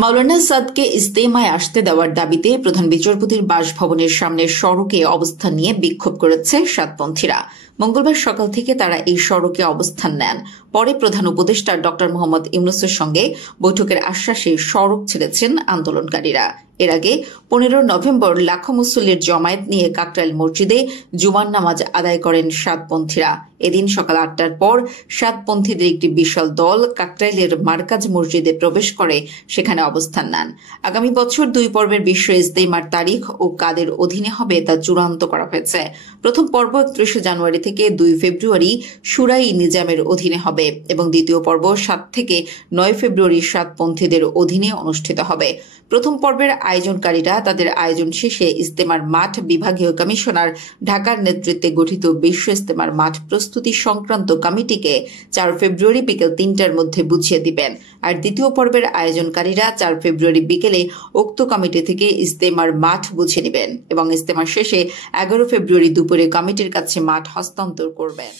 মাওলানা সাদকে ইজতেমায় আসতে দেওয়ার দাবিতে প্রধান বিচারপতির বাসভবনের সামনের সড়কে অবস্থান নিয়ে বিক্ষোভ করেছে সাতপন্থীরা। মঙ্গলবার সকাল থেকে তারা এই সড়কে অবস্থান নেন। পরে প্রধান উপদেষ্টা ড মোহাম্মদ ইউনূসের সঙ্গে বৈঠকের আশ্বাসে সড়ক ছেড়েছেন আন্দোলনকারীরা। এর আগে 15 নভেম্বর লাখো মুসল্লির জমায়েত নিয়ে কাকরাইল মসজিদে জুমার নামাজ আদায় করেন সাতপন্থীরা। এদিন সকাল 8টার পর সাতপন্থীদের একটি বিশাল দল কাকরাইলের মার্কাজ মসজিদে প্রবেশ করে সেখানে অবস্থান নেন। আগামী বছর 2 পর্বের বিশ্ব ইজতেমার তারিখ ও কাদের অধীনে হবে তা চূড়ান্ত করা হয়েছে। প্রথম পর্ব 31 জানুয়ারি থেকে 2 ফেব্রুয়ারি শুরাই নিজামের অধীনে হবে এবং দ্বিতীয় পর্ব 7 থেকে 9 ফেব্রুয়ারি সাতপন্থীদের অধীনে অনুষ্ঠিত হবে। প্রথম পর্বের আয়োজনকারীরা তাদের আয়োজন শেষে ইজতেমার মাঠ বিভাগীয় কমিশনার ঢাকার নেতৃত্বে গঠিত বিশ্ব ইজতেমার মাঠ প্রস্তুতি সংক্রান্ত কমিটিকে 4 ফেব্রুয়ারি বিকেল 3টার মধ্যে বুঝিয়ে দিবেন। আর দ্বিতীয় পর্বের আয়োজনকারীরা 4 ফেব্রুয়ারি বিকেলে উক্ত কমিটি থেকে ইজতেমার মাঠ বুঝে নেবেন এবং ইজতেমার শেষে 11 ফেব্রুয়ারি দুপুরে কমিটির কাছে মাঠ হস্তান্তর করবেন।